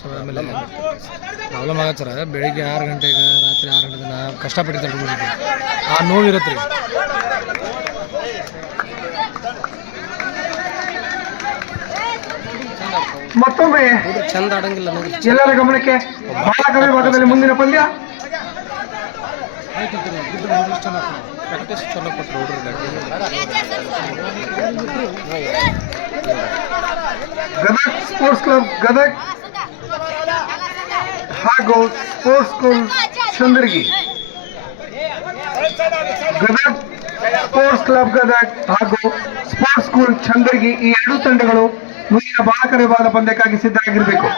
Sir ಆಮೇಲೆ problem ಆಗತ್ತೆ sir. ಬೆಳಿಗ್ಗೆ 6 ಗಂಟೆಗೆ ರಾತ್ರಿ 6 ಗಂಟೆ ತನಕ ಕಷ್ಟಪಟ್ಟಿರ್ತಾರೆ ಹುಡುಗರಿಗೆ, ಆ ನೋವು ಇರುತ್ತೆ ರೀ. ಮತ್ತೊಮ್ಮೆ ಚಂದ ಆಡಂಗಿಲ್ಲ ನೋಡಿ. ಎಲ್ಲರ ಗಮನಕ್ಕೆ ಬಾಲಕರ ವಿಭಾಗದಲ್ಲಿ ಮುಂದಿನ ಪಂದ್ಯ ಪ್ರಾಕ್ಟೀಸ್ ಚಲೋ ಕೊಟ್ಟರು ಹುಡುಗರಿಗೆ. ಗದಗ್ ಸ್ಪೋರ್ಟ್ಸ್ ಕ್ಲಬ್ ಗದಗ್ ಹಾಗೂ sports school Chandragi. Gadag sports club Gadag ಹಾಗೂ ಸ್ಪೋರ್ಟ್ಸ್ ಸ್ಕೂಲ್ ಚಂದ್ರಗಿ ಈ ಎರಡೂ ತಂಡಗಳು ಮುಂದಿನ ಬಾಲಕರ ವಿಭಾಗದ ಪಂದ್ಯಕ್ಕಾಗಿ ಸಿದ್ಧರಾಗಿರಬೇಕು.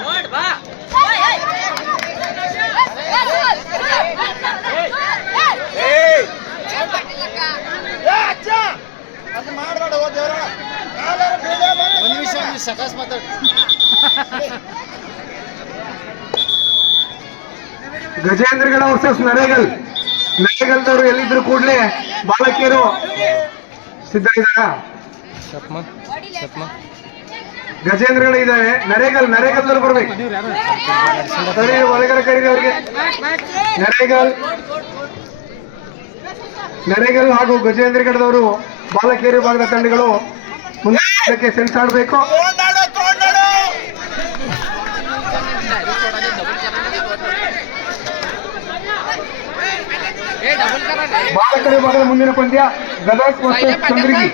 ಗಜೇಂದ್ರಗಡ ವರ್ಸಸ್ ನರೇಗಲ್. ನರೇಗಲ್ದವರು ಎಲ್ಲಿದ್ರು ಕೂಡಲೇ ಬಾಲಕಿಯರು ಸಿದ್ಧ ಇದ್ದಾರ. ಗಜೇಂದ್ರಗಡ ಇದ್ದಾವೆ. ನರೇಗಲ್ದವ್ರು ಬರ್ಬೇಕು. ಸರಿ, ಒಳಗಡೆ ಕರೀರಿ ಅವರಿಗೆ. ನರೇಗಲ್ ಹಾಗೂ ಗಜೇಂದ್ರಗಡದವರು ಬಾಲಕಿಯರು ಭಾಗದ ತಂಡಗಳು ಮುಂದೆ ಸೆಣಸಾಡಬೇಕು. ಬಾಲಕರ ವಿಭಾಗದ ಮುಂದಿನ ಪಂದ್ಯ ಗದಗ್ ವರ್ಸಸ್ ಚಂದ್ರಗಿ.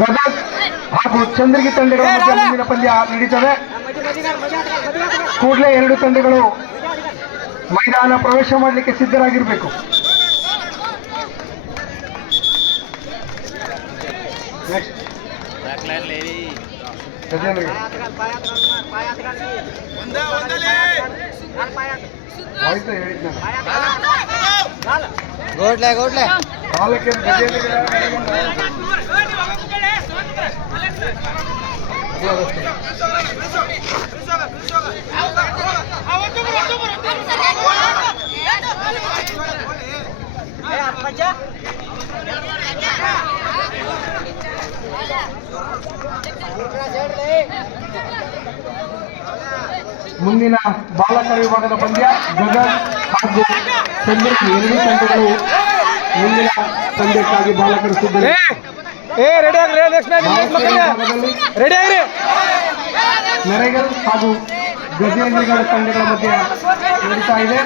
ಗದಗ್ ಹಾಗೂ ಚಂದ್ರಗಿ ತಂಡಗಳ ಮಧ್ಯೆ ಮುಂದಿನ ಪಂದ್ಯ ನಡೀತದೆ. ಕೂಡಲೇ ಎರಡು ತಂಡಗಳು ಮೈದಾನ ಪ್ರವೇಶ ಮಾಡಲಿಕ್ಕೆ ಸಿದ್ಧರಾಗಿರಬೇಕು. ಗೋಡ್ಲೆ ಮುಂದಿನ ಬಾಲಕರ ವಿಭಾಗದ ಪಂದ್ಯ ಗದಗ್ ಹಾಗೂ ಚಂದ್ರಗಿ ಎರಡೂ ತಂಡಗಳು ಮುಂದಿನ ಪಂದ್ಯಕ್ಕಾಗಿ ಬಾಲಕರು ಸಿದ್ಧ. ನರೇಗಲ್ ಹಾಗೂ ಗಜೇಂದ್ರಗಡ ತಂಡಗಳ ಮಧ್ಯೆ ನಡೀತಾ ಇದೆ.